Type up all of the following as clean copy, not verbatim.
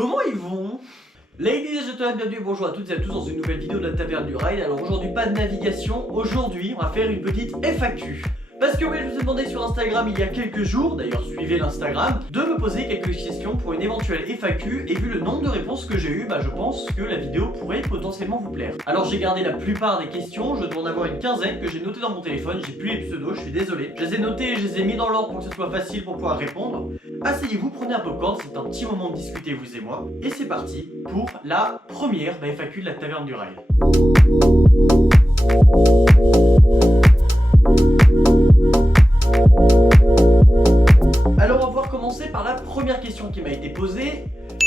Comment ils vont? Ladies et gentlemen, bienvenue, bonjour à toutes et à tous dans une nouvelle vidéo de la Taverne du Rail. Alors aujourd'hui, pas de navigation, aujourd'hui on va faire une petite FAQ. Parce que oui, je vous ai demandé sur Instagram il y a quelques jours, d'ailleurs suivez l'Instagram, de me poser quelques questions pour une éventuelle FAQ. Et vu le nombre de réponses que j'ai eu, je pense que la vidéo pourrait potentiellement vous plaire. Alors j'ai gardé la plupart des questions, je dois en avoir une quinzaine que j'ai notées dans mon téléphone. J'ai plus les pseudos, je suis désolé. Je les ai notés et je les ai mis dans l'ordre pour que ce soit facile pour pouvoir répondre. Asseyez-vous, prenez un popcorn, c'est un petit moment de discuter vous et moi. Et c'est parti pour la première FAQ de la Taverne du Rail. Alors on va pouvoir commencer par la première question qui m'a été posée.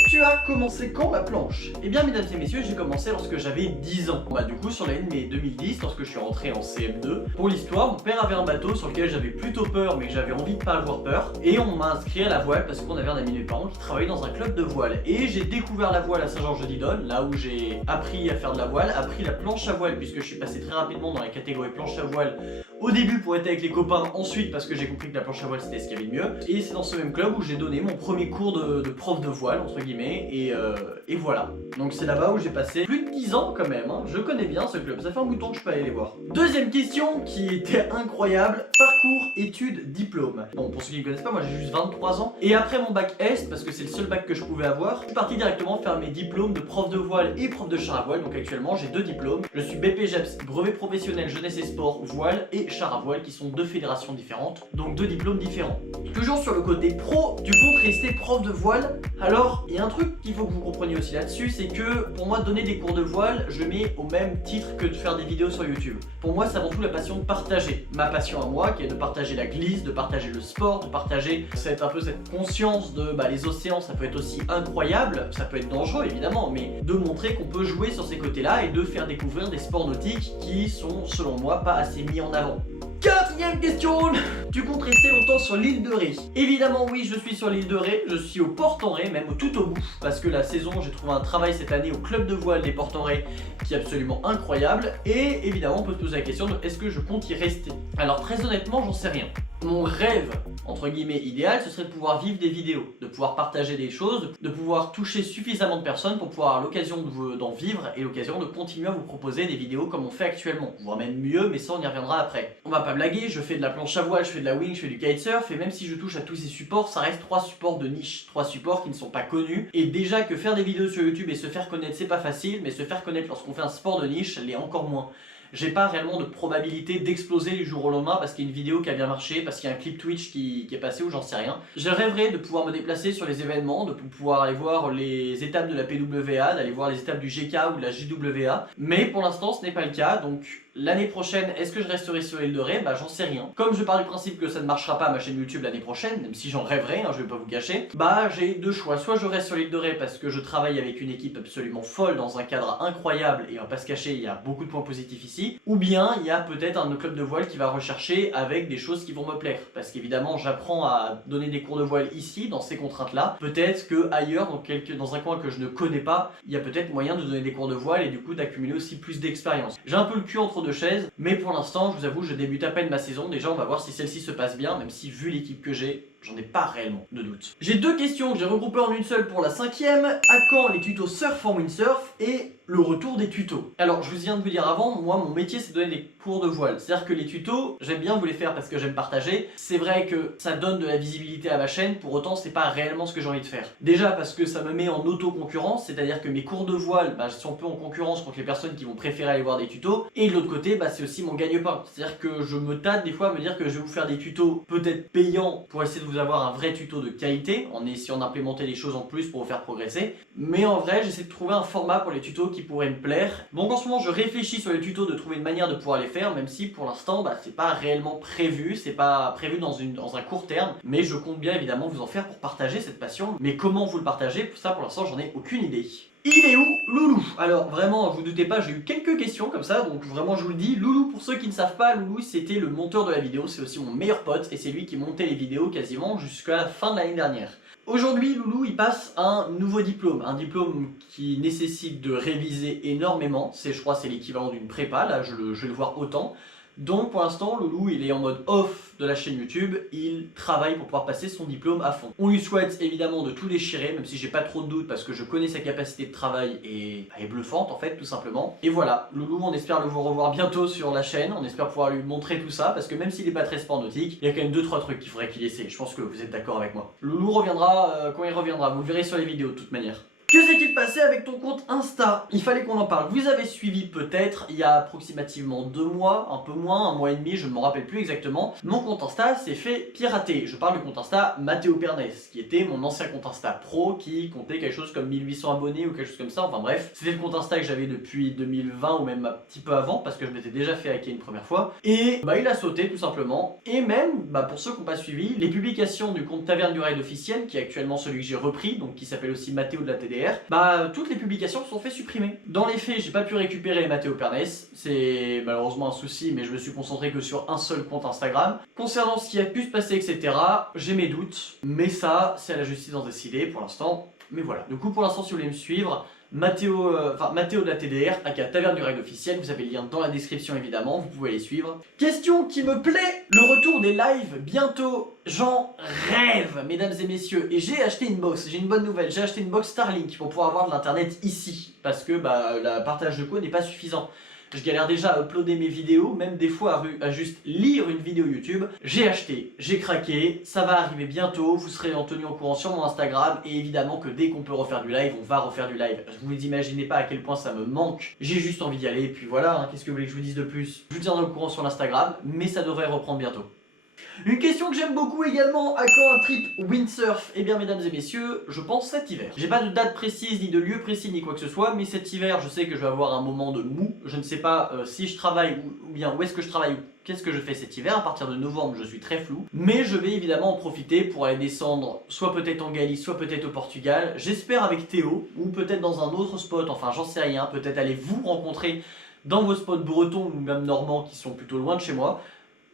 Tu as commencé quand la planche? Eh bien mesdames et messieurs, j'ai commencé lorsque j'avais 10 ans. Du coup sur l'année de mai 2010, lorsque je suis rentré en CM2. Pour l'histoire, mon père avait un bateau sur lequel j'avais plutôt peur mais que j'avais envie de pas avoir peur. Et on m'a inscrit à la voile parce qu'on avait un ami de mes parents qui travaillait dans un club de voile. Et j'ai découvert la voile à Saint-Georges-de-Didonne, là où j'ai appris à faire de la voile, appris la planche à voile puisque je suis passé très rapidement dans la catégorie planche à voile. Au début pour être avec les copains, ensuite parce que j'ai compris que la planche à voile c'était ce qu'il y avait de mieux. Et c'est dans ce même club où j'ai donné mon premier cours de prof de voile entre guillemets. Et voilà. Donc c'est là-bas où j'ai passé plus de 10 ans quand même, hein. Je connais bien ce club, ça fait un bout de temps que je peux aller les voir. Deuxième question qui était incroyable, parcours, études, diplôme. Bon, pour ceux qui ne connaissent pas, moi j'ai juste 23 ans. Et après mon bac S, parce que c'est le seul bac que je pouvais avoir, je suis parti directement faire mes diplômes de prof de voile et prof de char à voile. Donc actuellement j'ai 2 diplômes. Je suis BPJEPS, brevet professionnel jeunesse et sport, voile et char à voile qui sont 2 fédérations différentes. Donc 2 diplômes différents. Toujours sur le côté pro, tu comptes rester prof de voile? Alors, il y a un truc qu'il faut que vous compreniez aussi là-dessus, c'est que pour moi donner des cours de voile, je mets au même titre que de faire des vidéos sur YouTube. Pour moi c'est avant tout la passion de partager. Ma passion à moi qui est de partager la glisse, de partager le sport, de partager un peu cette conscience de les océans ça peut être aussi incroyable, ça peut être dangereux évidemment, mais de montrer qu'on peut jouer sur ces côtés-là et de faire découvrir des sports nautiques qui sont selon moi pas assez mis en avant. Quatrième question. Tu comptes rester longtemps sur l'île de Ré? Évidemment oui, je suis sur l'île de Ré, je suis au Port-en-Ré, même tout au bout, parce que la saison, j'ai trouvé un travail cette année au club de voile des Port-en-Ré qui est absolument incroyable. Et évidemment on peut se poser la question de est-ce que je compte y rester? Alors très honnêtement j'en sais rien. Mon rêve, entre guillemets, idéal, ce serait de pouvoir vivre des vidéos, de pouvoir partager des choses, de pouvoir toucher suffisamment de personnes pour pouvoir avoir l'occasion d'en vivre et l'occasion de continuer à vous proposer des vidéos comme on fait actuellement. Voire même mieux, mais ça on y reviendra après. On va pas blaguer, je fais de la planche à voile, je fais de la wing, je fais du kitesurf, et même si je touche à tous ces supports, ça reste 3 supports de niche, 3 supports qui ne sont pas connus. Et déjà que faire des vidéos sur YouTube et se faire connaître c'est pas facile, mais se faire connaître lorsqu'on fait un sport de niche l'est encore moins. J'ai pas réellement de probabilité d'exploser du jour au lendemain parce qu'il y a une vidéo qui a bien marché, parce qu'il y a un clip Twitch qui est passé ou j'en sais rien. Je rêverais de pouvoir me déplacer sur les événements, de pouvoir aller voir les étapes de la PWA, d'aller voir les étapes du GK ou de la JWA. Mais pour l'instant ce n'est pas le cas, donc l'année prochaine, est-ce que je resterai sur l'île de Ré? J'en sais rien. Comme je pars du principe que ça ne marchera pas à ma chaîne YouTube l'année prochaine, même si j'en rêverais, je vais pas vous cacher, j'ai 2 choix. Soit je reste sur l'île de Ré parce que je travaille avec une équipe absolument folle dans un cadre incroyable et on va pas se cacher, il y a beaucoup de points positifs ici. Ou bien il y a peut-être un club de voile qui va rechercher avec des choses qui vont me plaire. Parce qu'évidemment j'apprends à donner des cours de voile ici, dans ces contraintes-là. Peut-être que ailleurs, dans un coin que je ne connais pas, il y a peut-être moyen de donner des cours de voile et du coup d'accumuler aussi plus d'expérience. J'ai un peu le cul entre 2 chaises, mais pour l'instant, je vous avoue, je débute à peine ma saison. Déjà, on va voir si celle-ci se passe bien, même si vu l'équipe que j'ai, j'en ai pas réellement de doute. J'ai 2 questions que j'ai regroupées en une seule pour la 5e. À quand les tutos surf en windsurf et le retour des tutos? Alors, je viens de vous dire avant, moi, mon métier, c'est de donner des cours de voile. C'est-à-dire que les tutos, j'aime bien vous les faire parce que j'aime partager. C'est vrai que ça donne de la visibilité à ma chaîne, pour autant, c'est pas réellement ce que j'ai envie de faire. Déjà parce que ça me met en auto-concurrence, c'est-à-dire que mes cours de voile sont un peu en concurrence contre les personnes qui vont préférer aller voir des tutos. Et de l'autre côté, c'est aussi mon gagne-pain. C'est-à-dire que je me tâte des fois à me dire que je vais vous faire des tutos peut-être payants pour essayer de vous avoir un vrai tuto de qualité, en essayant d'implémenter des choses en plus pour vous faire progresser. Mais en vrai, j'essaie de trouver un format pour les tutos qui pourrait me plaire. Donc en ce moment, je réfléchis sur les tutos de trouver une manière de pouvoir les faire, même si pour l'instant, c'est pas réellement prévu, c'est pas prévu dans un court terme. Mais je compte bien évidemment vous en faire pour partager cette passion. Mais comment vous le partagez? Ça, pour l'instant, j'en ai aucune idée. Il est où Loulou? Alors vraiment, vous doutez pas, j'ai eu quelques questions comme ça, donc vraiment je vous le dis, Loulou, pour ceux qui ne savent pas, Loulou c'était le monteur de la vidéo, c'est aussi mon meilleur pote, et c'est lui qui montait les vidéos quasiment jusqu'à la fin de l'année dernière. Aujourd'hui, Loulou, il passe un nouveau diplôme, un diplôme qui nécessite de réviser énormément, je crois c'est l'équivalent d'une prépa, là je vais le voir autant. Donc pour l'instant, Loulou il est en mode off de la chaîne YouTube, il travaille pour pouvoir passer son diplôme à fond. On lui souhaite évidemment de tout déchirer, même si j'ai pas trop de doutes parce que je connais sa capacité de travail et elle est bluffante en fait tout simplement. Et voilà, Loulou on espère le vous revoir bientôt sur la chaîne, on espère pouvoir lui montrer tout ça parce que même s'il est pas très sport nautique, il y a quand même 2-3 trucs qu'il faudrait qu'il essaie, je pense que vous êtes d'accord avec moi. Loulou reviendra quand il reviendra, vous le verrez sur les vidéos de toute manière. Que s'est-il passé avec ton compte Insta? Il fallait qu'on en parle. Vous avez suivi peut-être il y a approximativement 2 mois, un peu moins, 1 mois et demi, je ne m'en rappelle plus exactement. Mon compte Insta s'est fait pirater. Je parle du compte Insta Matteo Pernes, qui était mon ancien compte Insta pro, qui comptait quelque chose comme 1800 abonnés ou quelque chose comme ça. Enfin bref, c'était le compte Insta que j'avais depuis 2020 ou même un petit peu avant, parce que je m'étais déjà fait hacker une première fois. Et bah il a sauté tout simplement. Et même, bah pour ceux qui n'ont pas suivi, les publications du compte Taverne du Raid officiel, qui est actuellement celui que j'ai repris, donc qui s'appelle aussi Matteo de la TDR, bah toutes les publications se sont fait supprimer. Dans les faits, j'ai pas pu récupérer Matteo Pernes, c'est malheureusement un souci, mais je me suis concentré que sur un seul compte Instagram. Concernant ce qui a pu se passer, etc., j'ai mes doutes, mais ça, c'est à la justice d'en décider pour l'instant. Mais voilà, du coup pour l'instant si vous voulez me suivre, Matteo de la TDR, aka Taverne du Raid officiel, vous avez le lien dans la description évidemment, vous pouvez les suivre. Question qui me plaît, le retour des lives bientôt, j'en rêve mesdames et messieurs, et j'ai acheté une box, j'ai une bonne nouvelle, j'ai acheté une box Starlink pour pouvoir avoir de l'internet ici, parce que bah le partage de code n'est pas suffisant. Je galère déjà à uploader mes vidéos, même des fois à juste lire une vidéo YouTube. J'ai acheté, j'ai craqué, ça va arriver bientôt, vous serez tenu au courant sur mon Instagram et évidemment que dès qu'on peut refaire du live, on va refaire du live. Vous imaginez pas à quel point ça me manque, j'ai juste envie d'y aller et puis voilà, hein, qu'est-ce que vous voulez que je vous dise de plus? Je vous tiendrai au courant sur l'Instagram, mais ça devrait reprendre bientôt. Une question que j'aime beaucoup également, à quand un trip windsurf? Eh bien mesdames et messieurs, je pense cet hiver. J'ai pas de date précise, ni de lieu précis, ni quoi que ce soit, mais cet hiver je sais que je vais avoir un moment de mou. Je ne sais pas si je travaille ou bien où est-ce que je travaille ou qu'est-ce que je fais cet hiver. À partir de novembre je suis très flou, mais je vais évidemment en profiter pour aller descendre soit peut-être en Galice, soit peut-être au Portugal. J'espère avec Théo, ou peut-être dans un autre spot, enfin j'en sais rien, peut-être aller vous rencontrer dans vos spots bretons ou même normands qui sont plutôt loin de chez moi.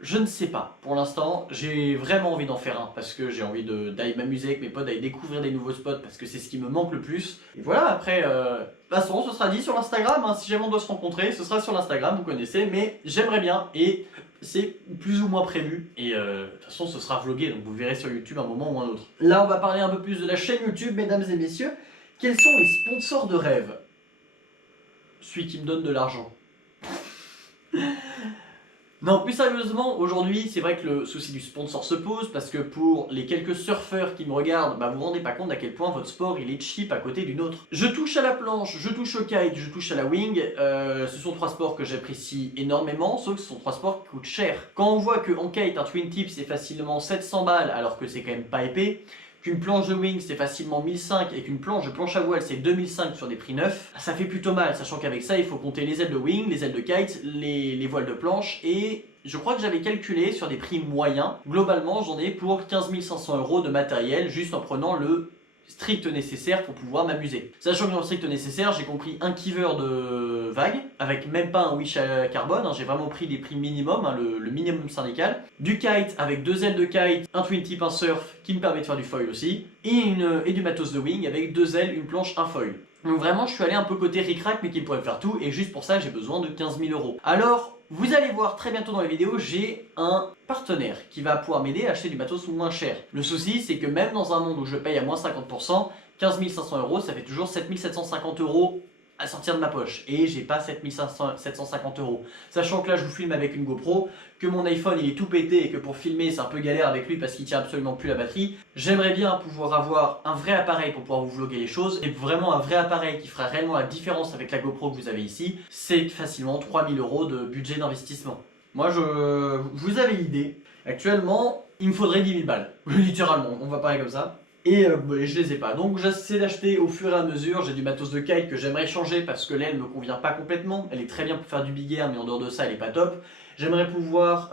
Je ne sais pas, pour l'instant, j'ai vraiment envie d'en faire un parce que j'ai envie d'aller m'amuser avec mes potes, d'aller découvrir des nouveaux spots parce que c'est ce qui me manque le plus. Et voilà, après, de toute façon, ce sera dit sur l'Instagram, hein, si jamais on doit se rencontrer, ce sera sur l'Instagram, vous connaissez, mais j'aimerais bien et c'est plus ou moins prévu. Et de toute façon, ce sera vlogué, donc vous verrez sur YouTube un moment ou un autre. Là, on va parler un peu plus de la chaîne YouTube, mesdames et messieurs. Quels sont les sponsors de rêve? Celui qui me donne de l'argent. Non, plus sérieusement, aujourd'hui, c'est vrai que le souci du sponsor se pose parce que pour les quelques surfeurs qui me regardent, bah vous vous rendez pas compte à quel point votre sport il est cheap à côté d'une autre. Je touche à la planche, je touche au kite, je touche à la wing, ce sont 3 sports que j'apprécie énormément, sauf que ce sont 3 sports qui coûtent cher. Quand on voit qu'en kite, un twin tip c'est facilement 700 balles alors que c'est quand même pas épais, qu'une planche de wing c'est facilement 1005 et qu'une planche de planche à voile c'est 2005 sur des prix neufs, ça fait plutôt mal, sachant qu'avec ça il faut compter les ailes de wing, les ailes de kite, les voiles de planche et je crois que j'avais calculé sur des prix moyens. Globalement j'en ai pour 15 500 € de matériel juste en prenant le strict nécessaire pour pouvoir m'amuser. Sachant que dans le strict nécessaire, j'ai compris un kiver de vague, avec même pas un wish à carbone, hein, j'ai vraiment pris des prix minimum, hein, le minimum syndical. Du kite avec 2 ailes de kite, un twin tip, un surf qui me permet de faire du foil aussi, et du matos de wing avec 2 ailes, une planche, un foil. Donc vraiment je suis allé un peu côté ric-rac mais qui pourrait faire tout et juste pour ça j'ai besoin de 15 000 €. Alors vous allez voir très bientôt dans les vidéos, j'ai un partenaire qui va pouvoir m'aider à acheter du matos moins cher. Le souci c'est que même dans un monde où je paye à moins 50%, 15 500 € ça fait toujours 7 750 € à sortir de ma poche et j'ai pas 750 €. Sachant que là je vous filme avec une GoPro, que mon iPhone il est tout pété et que pour filmer c'est un peu galère avec lui parce qu'il tient absolument plus la batterie. J'aimerais bien pouvoir avoir un vrai appareil pour pouvoir vous vlogger les choses et vraiment un vrai appareil qui fera réellement la différence avec la GoPro que vous avez ici, c'est facilement 3 000 € de budget d'investissement. Moi vous avez l'idée, actuellement il me faudrait 10 000 balles, littéralement, on va parler comme ça. Et je les ai pas, donc j'essaie d'acheter au fur et à mesure. J'ai du matos de kite que j'aimerais changer parce que l'aile me convient pas complètement. Elle est très bien pour faire du big air mais en dehors de ça elle est pas top. J'aimerais pouvoir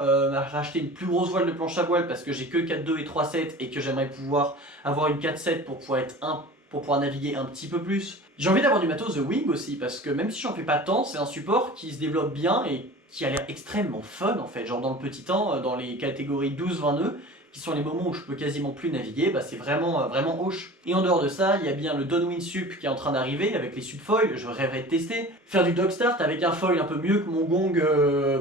racheter une plus grosse voile de planche à voile parce que j'ai que 4.2 et 3.7 et que j'aimerais pouvoir avoir une 4.7 pour pouvoir naviguer un petit peu plus. J'ai envie d'avoir du matos de wing aussi parce que même si j'en fais pas tant, c'est un support qui se développe bien et qui a l'air extrêmement fun en fait. Genre dans le petit temps, dans les catégories 12-20 nœuds, qui sont les moments où je peux quasiment plus naviguer, bah c'est vraiment, vraiment hoche. Et en dehors de ça, il y a bien le Downwind Sup qui est en train d'arriver avec les subfoils, je rêverais de tester. Faire du dog start avec un foil un peu mieux que mon gong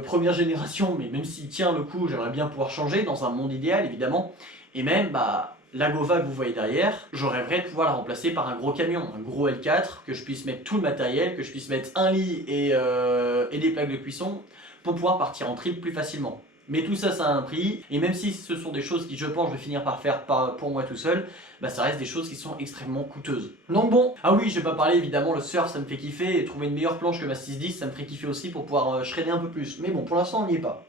première génération, mais même s'il tient le coup, j'aimerais bien pouvoir changer dans un monde idéal évidemment. Et même, bah, la Gova que vous voyez derrière, je rêverais de pouvoir la remplacer par un gros camion, un gros L4, que je puisse mettre tout le matériel, que je puisse mettre un lit et des plaques de cuisson pour pouvoir partir en trip plus facilement. Mais tout ça, ça a un prix, et même si ce sont des choses qui, je pense, je vais finir par faire pour moi tout seul, bah ça reste des choses qui sont extrêmement coûteuses. Donc bon, ah oui, je vais pas parler, évidemment, le surf, ça me fait kiffer, et trouver une meilleure planche que ma 610, ça me ferait kiffer aussi pour pouvoir shredder un peu plus. Mais bon, pour l'instant, on n'y est pas.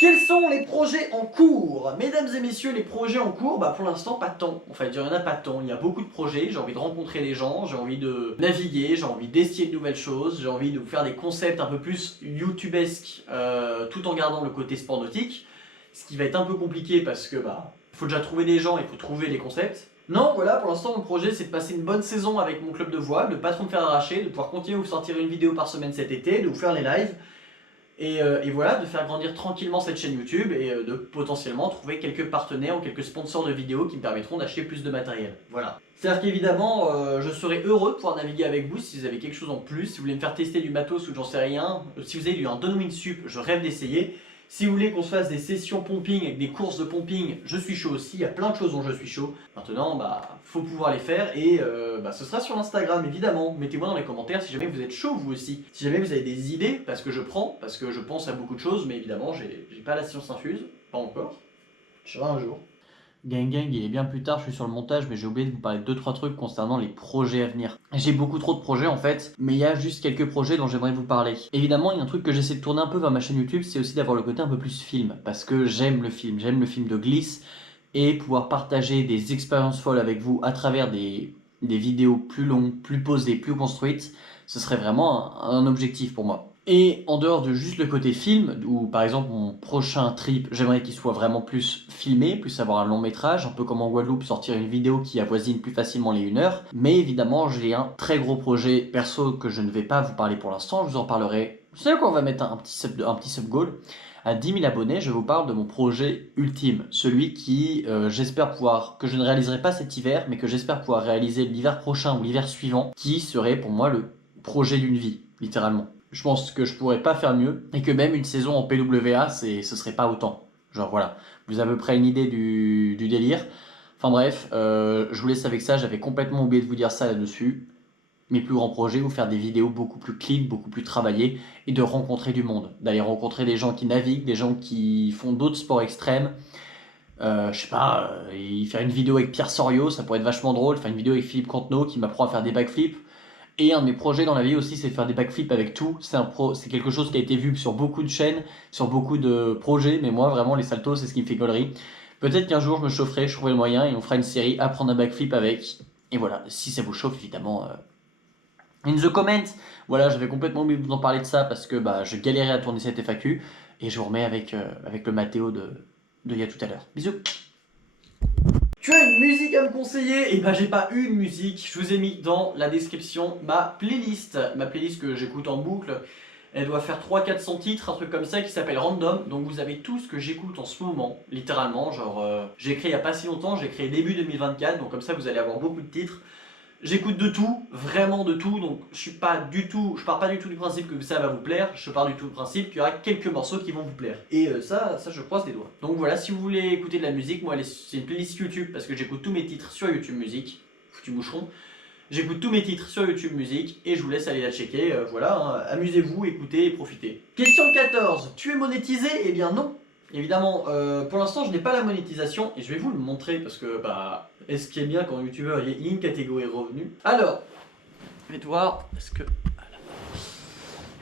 Quels sont les projets en cours? Mesdames et messieurs, les projets en cours, bah pour l'instant pas tant. En fait, il n'y en a pas tant. Il y a beaucoup de projets, j'ai envie de rencontrer des gens, j'ai envie de naviguer, j'ai envie d'essayer de nouvelles choses, j'ai envie de vous faire des concepts un peu plus youtubesques tout en gardant le côté sport nautique. Ce qui va être un peu compliqué parce que bah faut déjà trouver des gens, il faut trouver les concepts. Non, voilà, pour l'instant mon projet c'est de passer une bonne saison avec mon club de voile, de pas trop me faire arracher, de pouvoir continuer à vous sortir une vidéo par semaine cet été, de vous faire les lives. Et voilà, de faire grandir tranquillement cette chaîne YouTube et de potentiellement trouver quelques partenaires ou quelques sponsors de vidéos qui me permettront d'acheter plus de matériel. Voilà. C'est-à-dire qu'évidemment, je serais heureux de pouvoir naviguer avec vous si vous avez quelque chose en plus, si vous voulez me faire tester du matos ou j'en sais rien, si vous avez un Downwind Sup, je rêve d'essayer. Si vous voulez qu'on se fasse des sessions pumping avec des courses de pumping, je suis chaud aussi, il y a plein de choses dont je suis chaud. Maintenant, bah, faut pouvoir les faire et bah, ce sera sur l'Instagram évidemment. Mettez-moi dans les commentaires si jamais vous êtes chaud vous aussi. Si jamais vous avez des idées, parce que je prends, parce que je pense à beaucoup de choses, mais évidemment, j'ai pas la science infuse, pas encore. Je serai un jour. Gang, il est bien plus tard, je suis sur le montage, mais j'ai oublié de vous parler de 2-3 trucs concernant les projets à venir. J'ai beaucoup trop de projets en fait, mais il y a juste quelques projets dont j'aimerais vous parler. Évidemment, il y a un truc que j'essaie de tourner un peu vers ma chaîne YouTube, c'est aussi d'avoir le côté un peu plus film, parce que j'aime le film de glisse, et pouvoir partager des expériences folles avec vous à travers des vidéos plus longues, plus posées, plus construites, ce serait vraiment un objectif pour moi. Et en dehors de juste le côté film, où par exemple mon prochain trip, j'aimerais qu'il soit vraiment plus filmé, plus avoir un long métrage, un peu comme en Guadeloupe, sortir une vidéo qui avoisine plus facilement les 1 heure. Mais évidemment, j'ai un très gros projet perso que je ne vais pas vous parler pour l'instant, je vous en parlerai. Vous savez quoi, on va mettre un petit sub goal. À 10 000 abonnés, je vous parle de mon projet ultime, celui qui, j'espère pouvoir, que je ne réaliserai pas cet hiver, mais que j'espère pouvoir réaliser l'hiver prochain ou l'hiver suivant, qui serait pour moi le projet d'une vie, littéralement. Je pense que je pourrais pas faire mieux et que même une saison en PWA, ce serait pas autant. Genre voilà, vous avez à peu près une idée du délire. Enfin bref, je vous laisse avec ça, j'avais complètement oublié de vous dire ça là-dessus. Mes plus grands projets, vous faire des vidéos beaucoup plus clean, beaucoup plus travaillées et de rencontrer du monde. D'aller rencontrer des gens qui naviguent, des gens qui font d'autres sports extrêmes. Je sais pas, faire une vidéo avec Pierre Soriot, ça pourrait être vachement drôle. Faire une vidéo avec Philippe Cantenot qui m'apprend à faire des backflips. Et un de mes projets dans la vie aussi, c'est de faire des backflips avec tout. C'est quelque chose qui a été vu sur beaucoup de chaînes, sur beaucoup de projets, mais moi vraiment les saltos, c'est ce qui me fait gaulerie. Peut-être qu'un jour je me chaufferai, je trouverai le moyen et on fera une série apprendre un backflip avec. Et voilà, si ça vous chauffe évidemment. In the comment, voilà, j'avais complètement oublié de vous en parler de ça parce que bah, je galérais à tourner cette FAQ et je vous remets avec le Mathéo de il y a tout à l'heure. Bisous. Tu as une musique à me conseiller? Et bah j'ai pas une musique, je vous ai mis dans la description ma playlist que j'écoute en boucle. Elle doit faire 300-400 titres, un truc comme ça qui s'appelle Random. Donc vous avez tout ce que j'écoute en ce moment, littéralement. Genre j'ai créé il y a pas si longtemps, j'ai créé début 2024, donc comme ça vous allez avoir beaucoup de titres. J'écoute de tout, vraiment de tout, donc je pars pas du tout du principe que ça va vous plaire, je pars du tout du principe qu'il y aura quelques morceaux qui vont vous plaire. Et ça je croise les doigts. Donc voilà, si vous voulez écouter de la musique, moi c'est une playlist YouTube parce que j'écoute tous mes titres sur YouTube Music, foutu moucheron. J'écoute tous mes titres sur YouTube Music et je vous laisse aller la checker, voilà, hein, amusez-vous, écoutez et profitez. Question 14, tu es monétisé? Eh bien non. Évidemment, pour l'instant je n'ai pas la monétisation et je vais vous le montrer parce que bah, est-ce qu'il est bien quand youtubeur il y a une catégorie revenus. Alors, faites voir, est-ce que...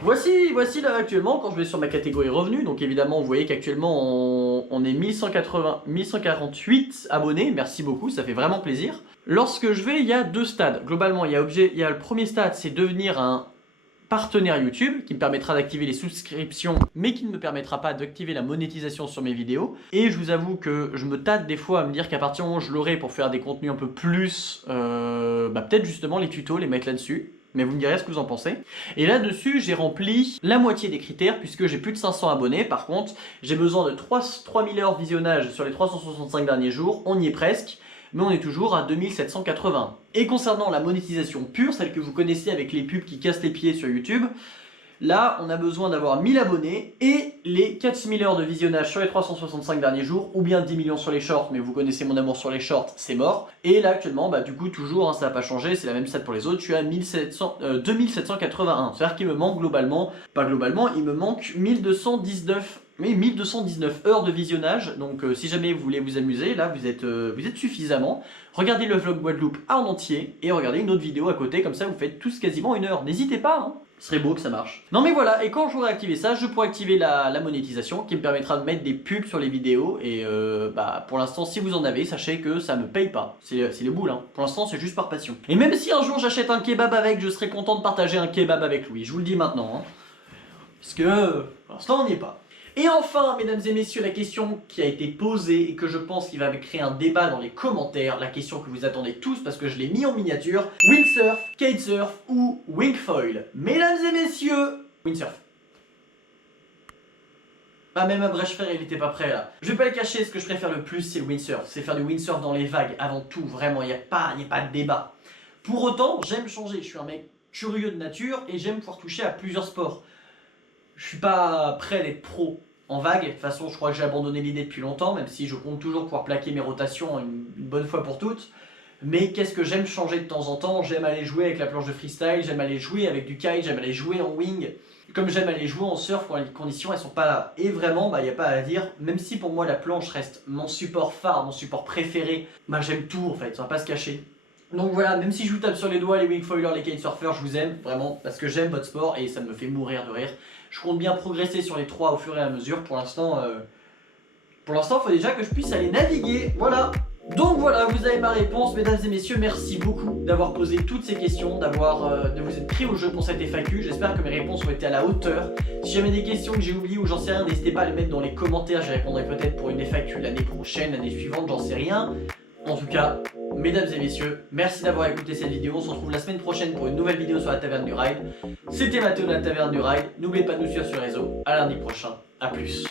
Voici là actuellement quand je vais sur ma catégorie revenus, donc évidemment vous voyez qu'actuellement on est 1148 abonnés, merci beaucoup, ça fait vraiment plaisir. Lorsque je vais, il y a 2 stades. Globalement, il y a le premier stade, c'est devenir un partenaire YouTube qui me permettra d'activer les subscriptions mais qui ne me permettra pas d'activer la monétisation sur mes vidéos. Et je vous avoue que je me tâte des fois à me dire qu'à partir du moment où je l'aurai pour faire des contenus un peu plus, peut-être justement les tutos, les mettre là-dessus. mais vous me direz ce que vous en pensez. Et là-dessus, j'ai rempli la moitié des critères, puisque j'ai plus de 500 abonnés. Par contre, j'ai besoin de 3000 heures visionnage sur les 365 derniers jours, on y est presque, mais on est toujours à 2780. Et concernant la monétisation pure, celle que vous connaissez avec les pubs qui cassent les pieds sur YouTube, là, on a besoin d'avoir 1000 abonnés et les 4000 heures de visionnage sur les 365 derniers jours, ou bien 10 millions sur les shorts, mais vous connaissez mon amour sur les shorts, c'est mort. Et là, actuellement, du coup, toujours, ça n'a pas changé, c'est la même stat pour les autres, je suis à 2781. C'est-à-dire qu'il me manque globalement, il me manque 1219 heures de visionnage, donc si jamais vous voulez vous amuser, là vous êtes suffisamment. Regardez le vlog Guadeloupe en entier et regardez une autre vidéo à côté, comme ça vous faites tous quasiment 1 heure. N'hésitez pas, hein. Ce serait beau que ça marche. Non mais voilà, et quand j'aurai activé ça, je pourrai activer la monétisation qui me permettra de mettre des pubs sur les vidéos. Et pour l'instant, si vous en avez, sachez que ça me paye pas. C'est les boules, hein. Pour l'instant, c'est juste par passion. Et même si un jour j'achète un kebab avec, je serai content de partager un kebab avec Louis. Je vous le dis maintenant, hein. Parce que pour l'instant, on n'y est pas. Et enfin, mesdames et messieurs, la question qui a été posée et que je pense qu'il va créer un débat dans les commentaires, la question que vous attendez tous parce que je l'ai mis en miniature, windsurf, kitesurf ou wingfoil. Mesdames et messieurs, windsurf. Ah, même à Brèche-Frère, il était pas prêt là. Je vais pas le cacher, ce que je préfère le plus, c'est le windsurf. C'est faire du windsurf dans les vagues, avant tout, vraiment, il n'y a pas de débat. Pour autant, j'aime changer, je suis un mec curieux de nature et j'aime pouvoir toucher à plusieurs sports. Je suis pas prêt d'être pro en vague, de toute façon je crois que j'ai abandonné l'idée depuis longtemps, même si je compte toujours pouvoir plaquer mes rotations une bonne fois pour toutes. Mais qu'est-ce que j'aime changer de temps en temps, j'aime aller jouer avec la planche de freestyle, j'aime aller jouer avec du kite, j'aime aller jouer en wing, comme j'aime aller jouer en surf quand les conditions elles sont pas là. Et vraiment, il n'y a pas à dire, même si pour moi la planche reste mon support phare, mon support préféré, j'aime tout en fait, on va pas se cacher. Donc voilà, même si je vous tape sur les doigts, les wingfoilers, les kitesurfers, je vous aime vraiment parce que j'aime votre sport et ça me fait mourir de rire. Je compte bien progresser sur les 3 au fur et à mesure. Pour l'instant, il faut déjà que je puisse aller naviguer. Voilà. Donc voilà, vous avez ma réponse, mesdames et messieurs. Merci beaucoup d'avoir posé toutes ces questions, de vous être pris au jeu pour cette FAQ. J'espère que mes réponses ont été à la hauteur. Si jamais des questions que j'ai oubliées ou j'en sais rien, n'hésitez pas à les mettre dans les commentaires. J'y répondrai peut-être pour une FAQ l'année prochaine, l'année suivante, j'en sais rien. En tout cas, mesdames et messieurs, merci d'avoir écouté cette vidéo. On se retrouve la semaine prochaine pour une nouvelle vidéo sur la Taverne du Ride. C'était Mathéo de la Taverne du Ride. N'oubliez pas de nous suivre sur les réseaux. À lundi prochain. A plus.